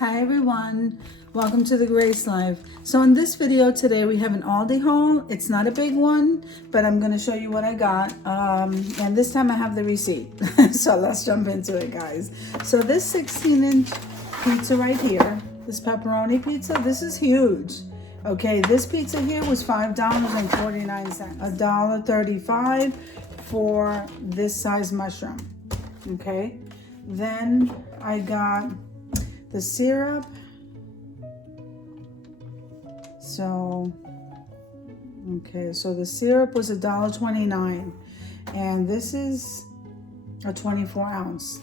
Hi everyone, welcome to the Grace Life. So in this video today we have an Aldi haul. It's not a big one, but I'm going to show you what I got. And this time I have the receipt. So let's jump into it, guys. So this 16-inch pizza right here, this pepperoni pizza, this is huge. Okay, this pizza here was $5.49, $1.35 for this size mushroom. Okay, then I got the syrup. So the syrup was $1.29, and this is a 24 ounce,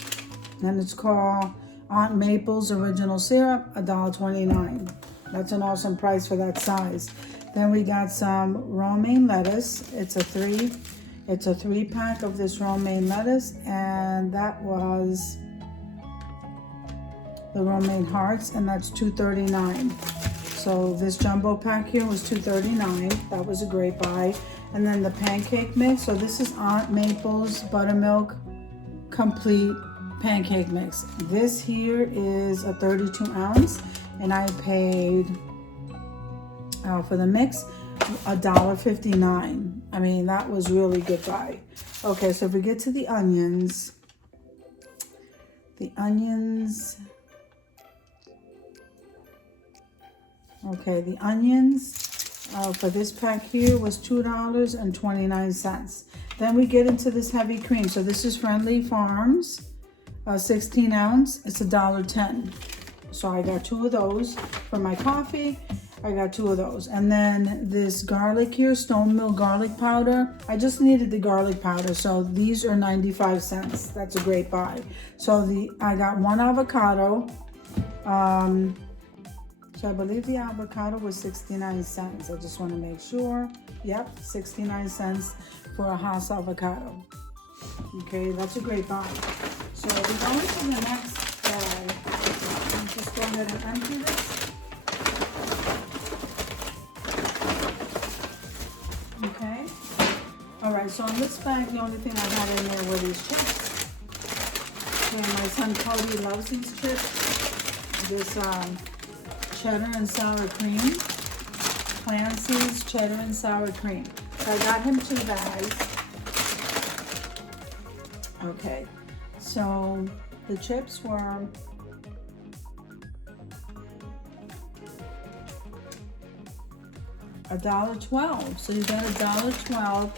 and it's called Aunt Maple's Original Syrup, $1.29. That's an awesome price for that size. Then we got some romaine lettuce. It's a three pack of this romaine lettuce, and that was the romaine hearts, and that's $2.39. So this jumbo pack here was $2.39. That was a great buy. And then the pancake mix. So this is Aunt Maple's Buttermilk Complete Pancake Mix. This here is a 32 ounce, and I paid for the mix $1.59. I mean, that was really good buy. Okay, so if we get to the onions. Okay, the onions for this pack here was $2.29. Then we get into this heavy cream. So this is Friendly Farms, 16 ounce. It's $1.10. So I got 2 of those for my coffee. I got 2 of those. And then this garlic here, Stone Mill garlic powder. I just needed the garlic powder. So these are 95 cents. That's a great buy. So I got 1 avocado. So I believe the avocado was 69 cents. I just want to make sure. Yep, 69 cents for a Hass avocado. Okay, that's a great buy. So we go into the next bag. I'm just going ahead and empty this. Okay. All right, so in this bag, the only thing I had in there were these chips. Okay, my son Cody loves these chips. This cheddar and sour cream. Clancy's cheddar and sour cream. So I got him 2 bags. Okay, so the chips were $1.12. So you got $1.12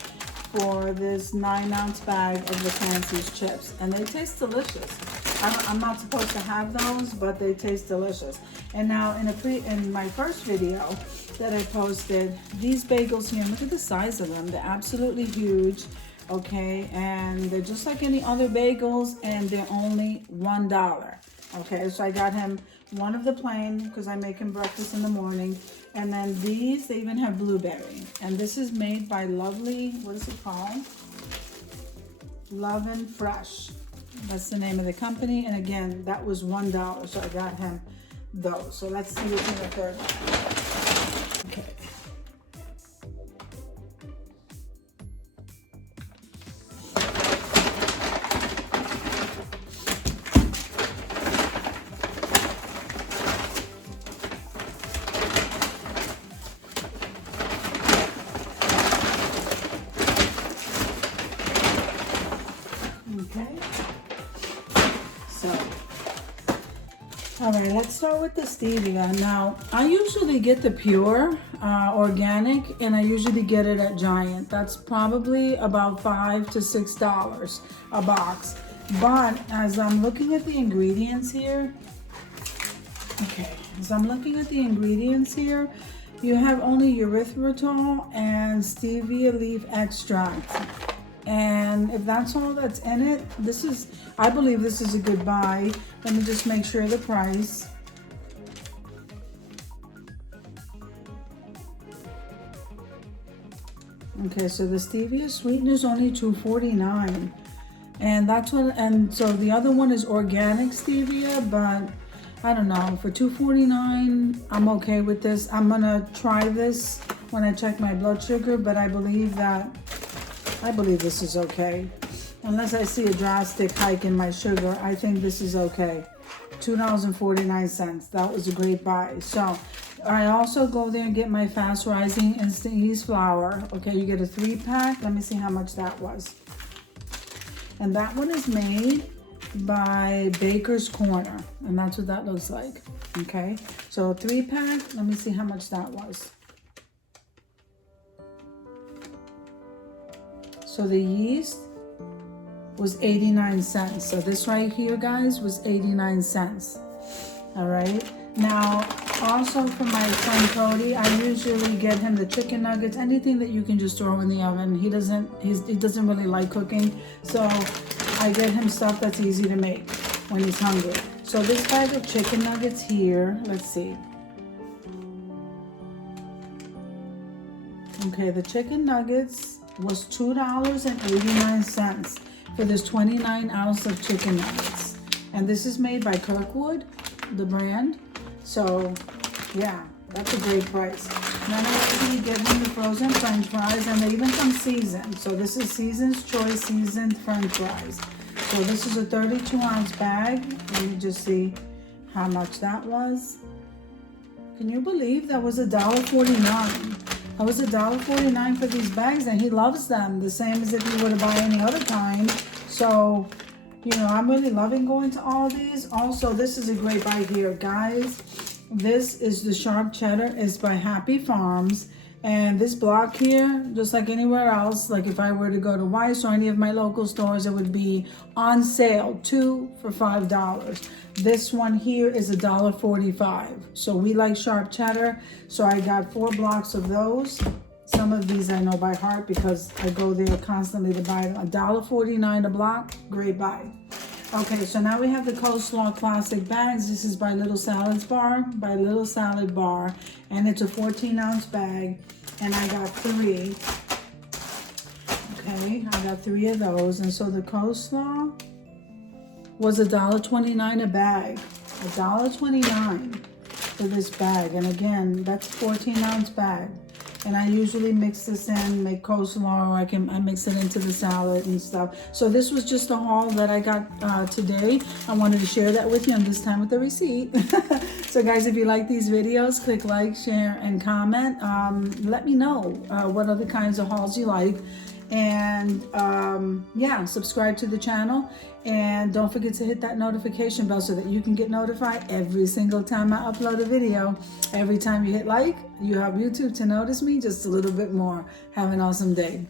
for this 9-ounce bag of the Clancy's chips, and they taste delicious. I'm not supposed to have those, but they taste delicious. And now in my first video that I posted, these bagels here, look at the size of them. They're absolutely huge, okay? And they're just like any other bagels, and they're only $1. Okay, so I got him 1 of the plain because I make him breakfast in the morning. And then these, they even have blueberry. And this is made by Lovely, what is it called? Love and Fresh. That's the name of the company. And again, that was $1. So I got him those. So let's see what's in the third one. Okay. Okay, so, all right, let's start with the stevia. Now, I usually get the pure organic, and I usually get it at Giant. That's probably about $5 to $6 a box. But as I'm looking at the ingredients here, you have only erythritol and stevia leaf extract. And if that's all that's in it, I believe this is a good buy. Let me just make sure the price. Okay, so the stevia sweetener is only $2.49. And so the other one is organic stevia, but I don't know, for $2.49, I'm okay with this. I'm gonna try this when I check my blood sugar, but I believe this is okay. Unless I see a drastic hike in my sugar, I think this is okay. $2.49. That was a great buy. So I also go there and get my fast rising instant yeast flour. Okay, you get a 3-pack. Let me see how much that was. And that one is made by Baker's Corner, and that's what that looks like. Okay, so a 3-pack. Let me see how much that was. So the yeast was 89 cents. So this right here, guys, was 89 cents. All right. Now, also for my friend Cody, I usually get him the chicken nuggets, anything that you can just throw in the oven. He doesn't really like cooking, so I get him stuff that's easy to make when he's hungry. So this bag of chicken nuggets here, let's see. Okay, the chicken nuggets was $2.89 for this 29 ounce of chicken nuggets. And this is made by Kirkwood, the brand. So yeah, that's a great price. Then I actually get him the frozen French fries, and they even come seasoned. So this is Season's Choice seasoned French fries. So this is a 32-ounce bag. Let me just see how much that was. Can you believe that was $1.49? That was $1.49 for these bags, and he loves them the same as if he were to buy any other kind. So, you know, I'm really loving going to Aldi's. Also, this is a great buy here, guys. This is the sharp cheddar. It's by Happy Farms. And this block here, just like anywhere else, like if I were to go to Weis or any of my local stores, it would be on sale, 2 for $5. This one here is $1.45. So we like sharp cheddar. So I got 4 blocks of those. Some of these I know by heart because I go there constantly to buy them. $1.49 a block, great buy. Okay, so now we have the coleslaw classic bags. This is by Little Salad Bar, and it's a 14-ounce bag, and I got 3. Okay, I got 3 of those, and so the coleslaw was $1.29 a bag, $1.29 for this bag, and again, that's a 14-ounce bag. And I usually mix this in, make coleslaw, or I mix it into the salad and stuff. So this was just a haul that I got today. I wanted to share that with you, and this time with the receipt. So guys, if you like these videos, click like, share, and comment. Let me know what other kinds of hauls you like. And yeah, subscribe to the channel. And don't forget to hit that notification bell so that you can get notified every single time I upload a video. Every time you hit like, you help YouTube to notice me just a little bit more. Have an awesome day.